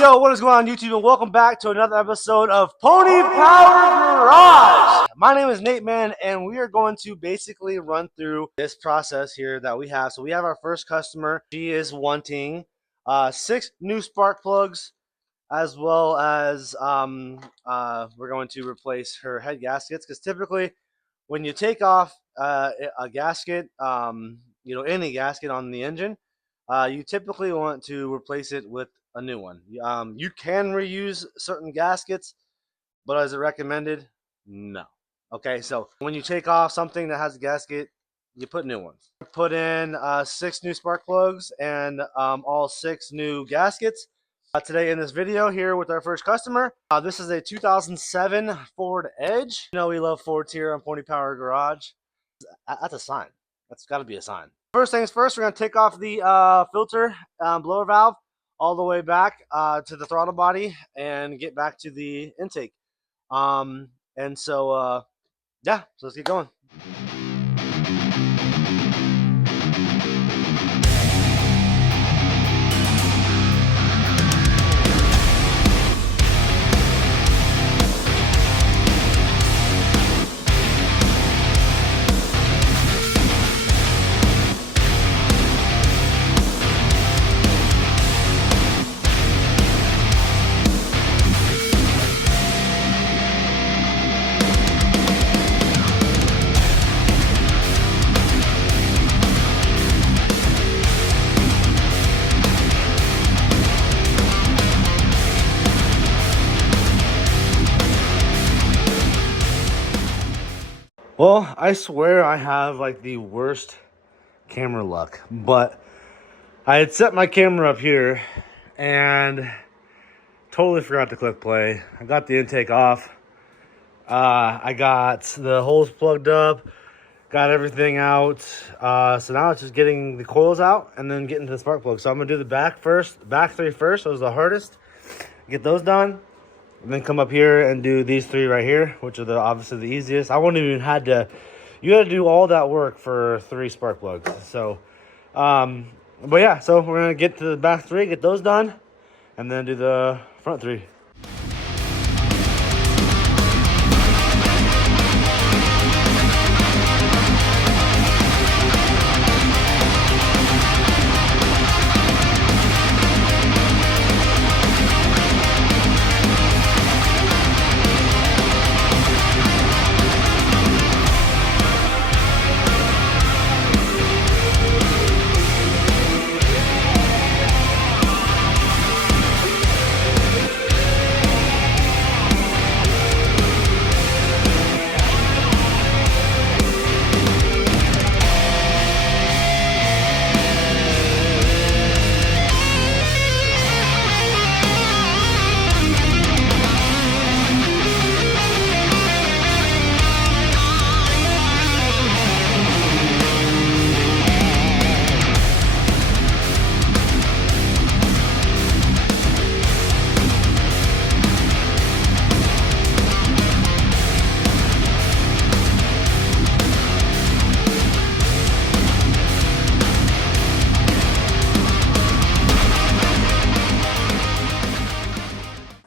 Yo, what is going on YouTube, and welcome back to another episode of Pony Power Garage. My name is Nate, man, and we are going to basically run through this process here that we have. So we have our first customer. She is wanting 6 new spark plugs, as well as we're going to replace her head gaskets, because typically when you take off a gasket, any gasket on the engine, you typically want to replace it with a new one. You can reuse certain gaskets, but is it recommended? No. Okay, so when you take off something that has a gasket, you put new ones. Put in 6 new spark plugs and all 6 new gaskets. Today in this video here with our first customer. This is a 2007 Ford Edge. You know we love Fords here on Pony Power Garage. That's a sign. That's got to be a sign. First things first, we're going to take off the filter blower valve all the way back to the throttle body and get back to the intake. Yeah, so let's get going. Well, I swear I have like the worst camera luck, but I had set my camera up here and totally forgot to click play. I got the intake off. I got the holes plugged up, got everything out. So now it's just getting the coils out and then getting to the spark plug. So I'm gonna do the back three first. Those are the hardest. Get those done. And then come up here and do these 3 right here, which are obviously the easiest. I wouldn't even had to, you had to do all that work for 3 spark plugs. So, but yeah, so we're gonna get to the back 3, get those done, and then do the front 3.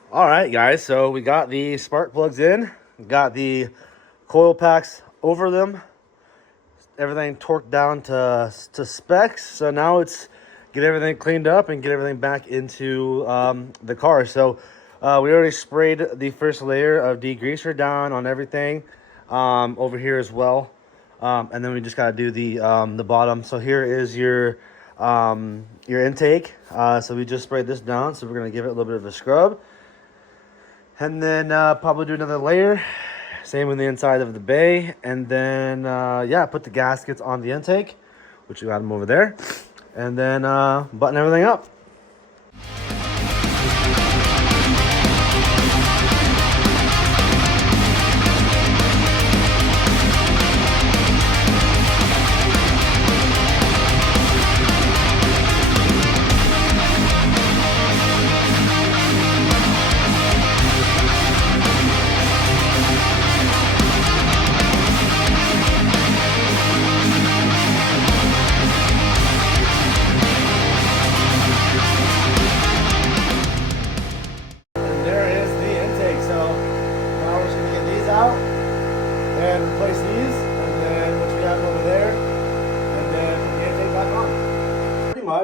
All right, guys, so we got the spark plugs in, got the coil packs over them, everything torqued down to specs. So now it's get everything cleaned up and get everything back into the car. So we already sprayed the first layer of degreaser down on everything over here as well. And then we just got to do the bottom. So here is your intake. So we just sprayed this down. So we're going to give it a little bit of a scrub. And then probably do another layer. Same with the inside of the bay. And then, yeah, put the gaskets on the intake, which we got them over there. And then button everything up.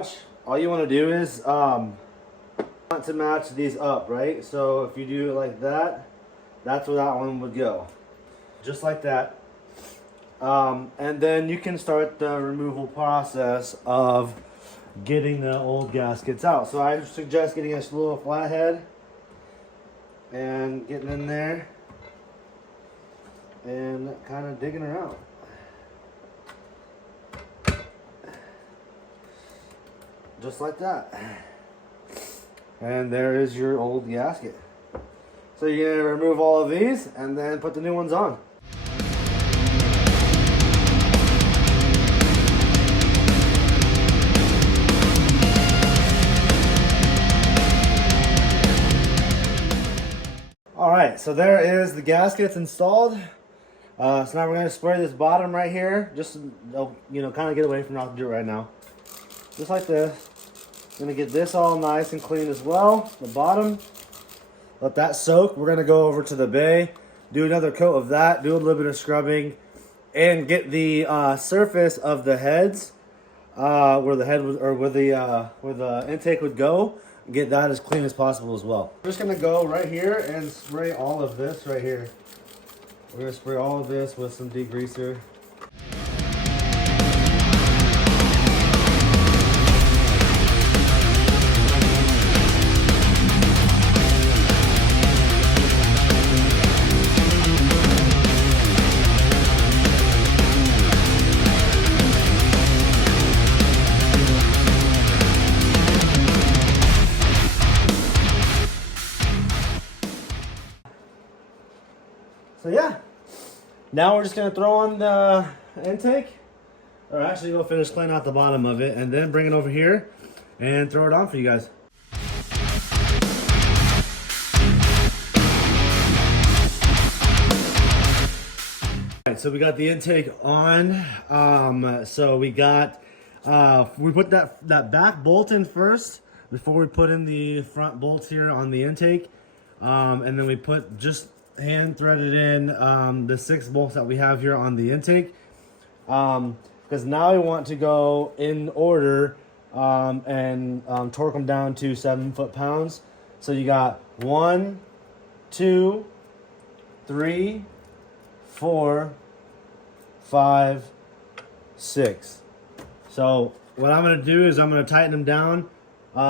match, all you want to do is want to match these up, right? So if you do it like that, that's where that one would go. Just like that. And then you can start the removal process of getting the old gaskets out. So I suggest getting a little flathead and getting in there and kind of digging her out. Just like that. And there is your old gasket. So you're going to remove all of these and then put the new ones on. Alright, so there is the gaskets installed. So now we're going to spray this bottom right here. Just, you know, kind of get away from not to do it right now. Just like this. Going to get this all nice and clean as well. The bottom. Let that soak. We're going to go over to the bay. Do another coat of that. Do a little bit of scrubbing. And get the surface of the heads. Where the head was, or where the intake would go. Get that as clean as possible as well. We're just going to go right here and spray all of this right here. We're going to spray all of this with some degreaser. So yeah, now we're just going to throw on the intake, or actually we'll finish cleaning out the bottom of it and then bring it over here and throw it on for you guys. Alright, so we got the intake on. So we got, we put that back bolt in first before we put in the front bolts here on the intake. And then we put just hand threaded in the 6 bolts that we have here on the intake, because now we want to go in order and torque them down to 7 foot-pounds. So you got 1, 2, 3, 4, 5, 6. So what I'm going to do is I'm going to tighten them down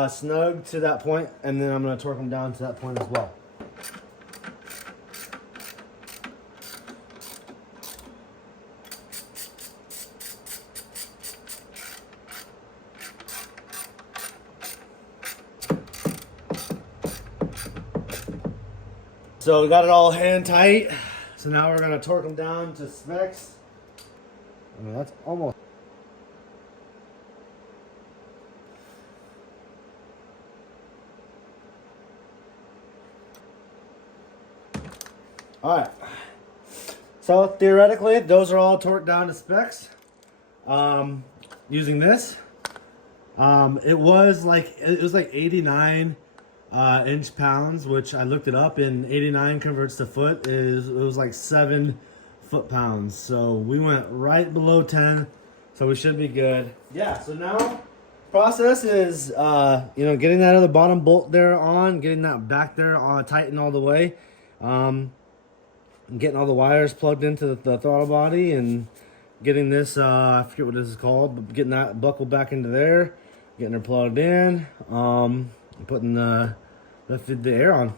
snug to that point, and then I'm going to torque them down to that point as well. So we got it all hand tight. So now we're gonna torque them down to specs. I mean, that's almost. All right. So theoretically, those are all torqued down to specs. Using this, it was like 89. Inch pounds, which I looked it up, and 89 converts to foot it was like 7 foot-pounds. So we went right below 10, so we should be good. Yeah, so now process is you know, getting that other bottom bolt there on, getting that back there on tightened all the way, getting all the wires plugged into the throttle body, and getting this I forget what this is called, but getting that buckle back into there, getting her plugged in, putting the air on.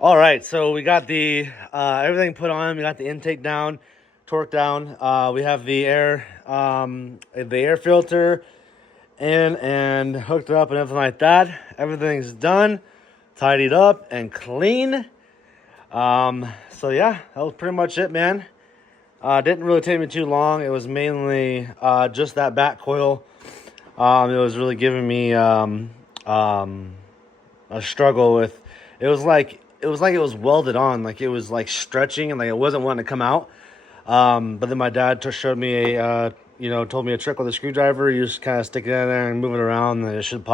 All right, so we got the everything put on. We got the intake down, torqued down. We have the air filter in and hooked it up and everything like that. Everything's done, tidied up and clean. So yeah, that was pretty much it, man. Didn't really take me too long. It was mainly just that back coil. It was really giving me a struggle with. It was like it was welded on, like it was like stretching and like it wasn't wanting to come out. But then my dad showed me told me a trick with a screwdriver. You just kind of stick it in there and move it around, and it should pop.